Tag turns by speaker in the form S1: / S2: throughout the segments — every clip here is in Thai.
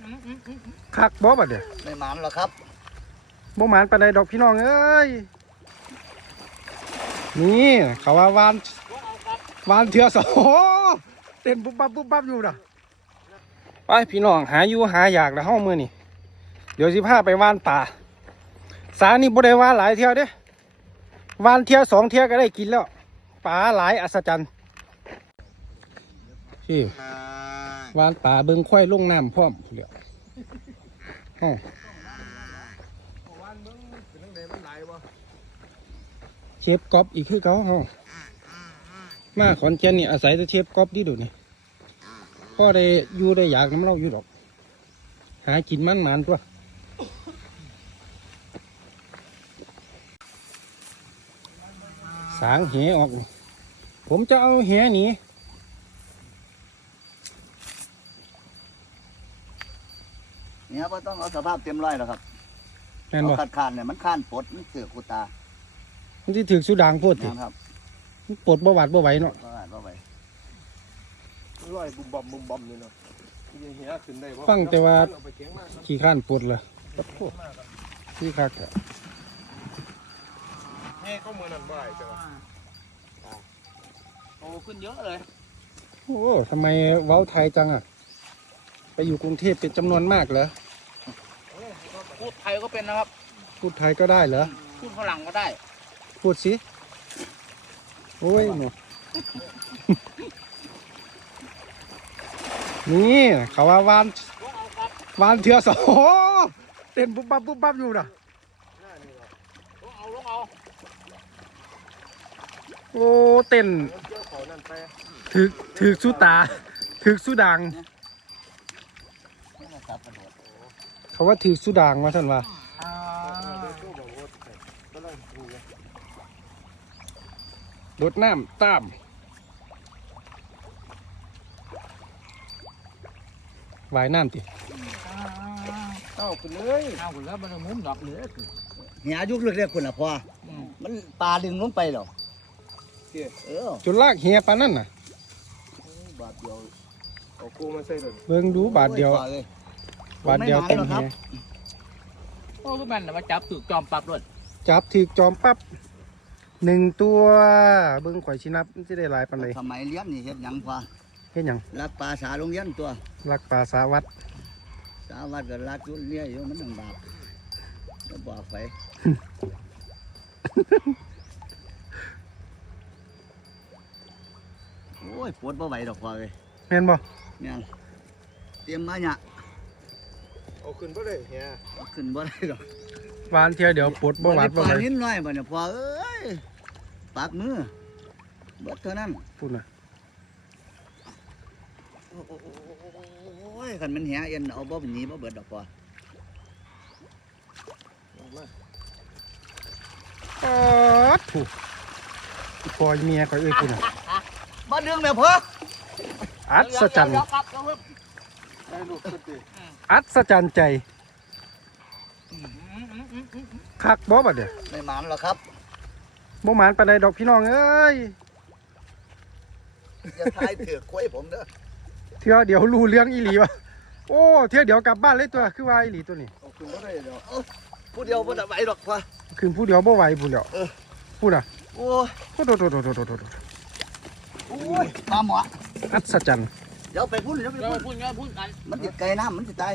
S1: คักบ่บัดเดี๋ยว
S2: ไม่หมานหรอครับ
S1: บ่หมานปานใดดอกพี่น้องเอ้ยนี่เขาว่าวานเถื่อสองเต้นปุ๊บปั๊บอยู่น่ะไปพี่น้องหาอยู่หาอยากแล้วเฮามื้อนี่เดี๋ยวสิพาไปวานป่าสานี่บ่ได้วานหลายเที่ยวเด้วานเที่ยว2เที่ยวก็ได้กินแล้วปลาหลายอัศจรรย์พี่วานป่าเบิ่งควายลงน้ำพร้อมเดี๋ยวเฮาเชฟก๊อปอีกคือเขาเฮามาขอนแก่นนี่อาศัยแต่เชฟก๊อปดิดูนี่พ่อได้อยู่ได้อยากน้ำเล่าอยู่ดอกหากินมันมันตัวสางแหออกผมจะเอาแหหนี
S2: เนี่ยก็ต้องเอาสภาพเต็มร้อยแล้วครับเอาขัดขานเนี่ยมันข้านปดมันเสือกูตา
S1: มันที่ถือสุดางพูดถึงปวดบ่หวาดบ่ไหวเนาะ
S3: ร้อยบุ่มบอมนี่เนาะ
S1: ฟังแต่ว่าขี้ข้านปวดเลยที่คักอะ
S3: นี่ก็มือนั่นบ่อยจังวะ
S2: โอ้ขึ้นเยอะเลย
S1: โอ้ทำไมเว้าไทยจังอ่ะไปอยู่กรุงเทพเป็นจำนวนมากเหรอ
S2: พูดไทยก็เป็นนะครับ
S1: พูดไทยก็ได้เหรอ
S2: พูดฝรั่งก็ได้
S1: พูดสิโอ้ยหนูนี่เขาว่าวานเถื่อสองเต้นปุ๊บปั๊บอยู่น่ะโอ้เต้นถือสุตาถือสุดังเขาว่าถือสุดังมาท่านว่ารดน้ำตามวายน้ำติ
S3: เอาขึ้นเลย
S2: เอาขึ้นแล้วมันมุ้มดอกเหลือเหี่ยยุกเรียกคนละพอมันปลาดึงลงไปหรอ
S1: จนลากเหี่ยปานนั่นน่ะ
S2: บาทเดียว
S3: เอากูมาใส่เลย
S1: เบิ่งดูบาทเดียวเต็มเหี่ย
S2: โอ้ก็มันมาจับถือจอมปับด้วย
S1: จับถือจอมปั๊บ1ตัวเบิ่งข่อยชินับมันจะได้หลายปานใด
S2: ทำไมเลี้ยงนี่เฮ็ดหยังพอ
S1: เฮ็ดหยัง
S2: รักปลาสาโรงเรียนตัว
S1: รักปลาสาวัด
S2: ก็รักจุดเลี้ยอยู่มันหนังบาปจะบอกไปโอ้ยปวดบ่ไหวดอกพอเลย
S1: แม่นบ่
S2: เนี่ยเตรียมมาเนี่ย
S3: เอาขึ้นบ่ได้เฮีย
S2: ขึ้นบ่ได้ดอก
S1: วานเที่ยวเดี๋ยวปวดบ่หวาดบ่ไหว
S2: นิดหน่อยบ่เนี่ยพอเอ้ยปากมือเบิดเท่านั้น
S1: พูดน่ะ
S2: โอ้ยคันมันเหี่ยเอ็นเอาบ่หนีบ่เบิดดอกพอ
S1: ถูกพอเมียข่อยเอ้ยพูดน่ะ
S2: บ่ดึงแม่พอ
S1: อัศจรรย์อัศจรรย์ใจคักบ่บัดเดี๋ยว
S2: ไม่หมานหรอครับ
S1: บ่หมานปานใดดอกพี่น้องเอ้ย
S2: อย่าทายเถือกกล้วยผมเด้อ
S1: เที่ยวเดี๋ยวรู้เรื่องอีหลีวะโอ้เที่ยวเดี๋ยวกลับบ้านเลยตัวคือว่าอีหลีตัวนี้
S3: ขึ้นบ่ได้เดี๋ยว
S2: ผู้เดียวบ่ได้ไหวหรอกพ่อ
S1: คืนผู้เดียวบ่ไหวพูดแล้วพูดอ่ะ
S2: โอ้ย
S1: โอ้
S2: ยปลาหมอ
S1: อัศจรรย์
S2: เดี๋ยวไปพูดกันมันติดไก่น้ำมันติดตาย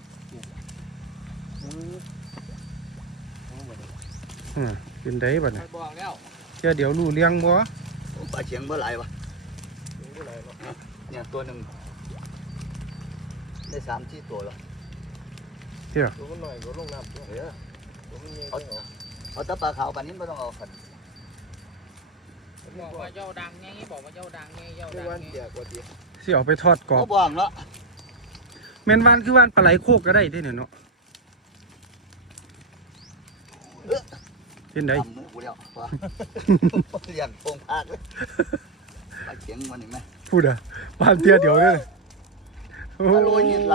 S1: เป็นได้บ่เนี่ยเดี๋ยวรู้เรื่องบ่
S2: ปลาเชียงบ่ไหลวะเนี่ยตัวหนึ่งได้3-4ตัวแล้ว
S1: เที่ยว
S3: ตัวมันหน่อยก็ลงน้ำตัว
S2: เอาตะปลาขาวกันนี้ไม่ต้องเอาขัน
S4: บอกว่าเจ้าดังไงบอกว่าเจ้าดังไงเจ้าดังไง
S1: สิเอาไปทอดกรอบ
S2: บ่วงแล้ว
S1: เมนวานคือวานปลาไหลโคกก็ได้ที่เนี่ยเนาะเป็นไง
S2: กูเดียวเลี้ยงโป่งพากเลยปลาเชียงมันเห็นไหม
S1: พูดอ่ะบ้านเตี้ยเดี๋ยวเลย
S2: พะโล้หิดไหล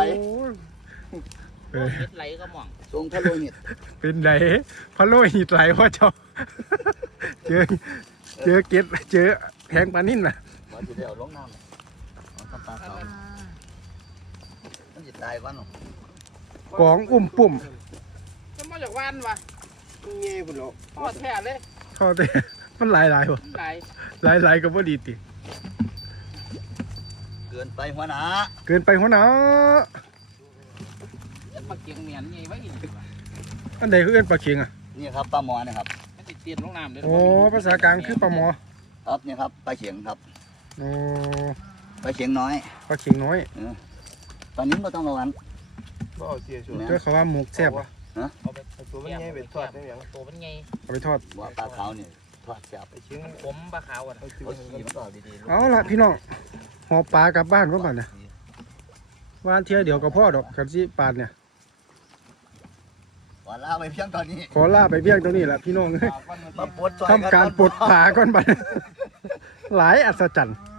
S4: ไหลก็มอง
S2: ทรงพะโล้หิด
S1: เป็นไงพะโล้หิดไหลพ่อเจ้าเจอเก็ดเจอแพงปลานิ่นน่ะ
S2: ว่าจะได้เอาลงน้ำเอาตะปลาขาวมันจะตายวันหรอก
S1: องปุ่ม
S4: จะมาจากวันวะ
S3: เงี้ยพุ่นหรอก
S4: พ่อแท้เลย
S1: เข้าแต่ มันหลายบ่
S4: ไหล
S1: หลายก็บ่ดีติ
S2: เกินไปหัวหน้า
S1: เกินไปหัวหน้า
S4: มาเกียงเหมียนไงไว้อีก
S1: อันใดคือเอิ้นปลาเข็งอ่ะ
S2: นี่ครับปลาหมอนะครับ
S4: มันติดเตียนลงน้ำเลย
S1: โอ้ภาษากลางคือปลาหมอ
S2: ครับนี่ครับปลาเฉียงครับ
S1: โอ้
S2: ปลาเฉียงน้อย
S1: ปลาเข็งน้อย
S2: ตอนนี้ไม่ต้องระวัง
S3: บ่เอาเสียชัวร์
S1: เจ้าเขาว่าหมกแซ่บอะ
S4: เอาไป
S3: ตัวมันใหญ่เป็นทอดได้หยัง
S4: ตัวมันไง
S1: เอาไปทอด
S2: ว่าปลาขาวนี่ทอดแซ่บ
S3: ไปเชียง
S4: ผมปลาขาวอ่ะ
S3: เอาจิ้ม
S2: เขาขี่มันก็เอาดีๆ
S1: เอาล่ะพี่น้องหอบปลากลับบ้านก็บ้านเนี่ยว่านเที่ยวเดี๋ยวก็พ่อดอกกันสิปานเนี่ย
S2: ขอลาไปเพียงตอนนี้
S1: ขอลาไปเพียงตัวนี้แหละพี่น้อง
S2: มาปลดซอย
S1: ทำการปลดปลาก่อนบัด หลายอัศจรรย์
S2: ค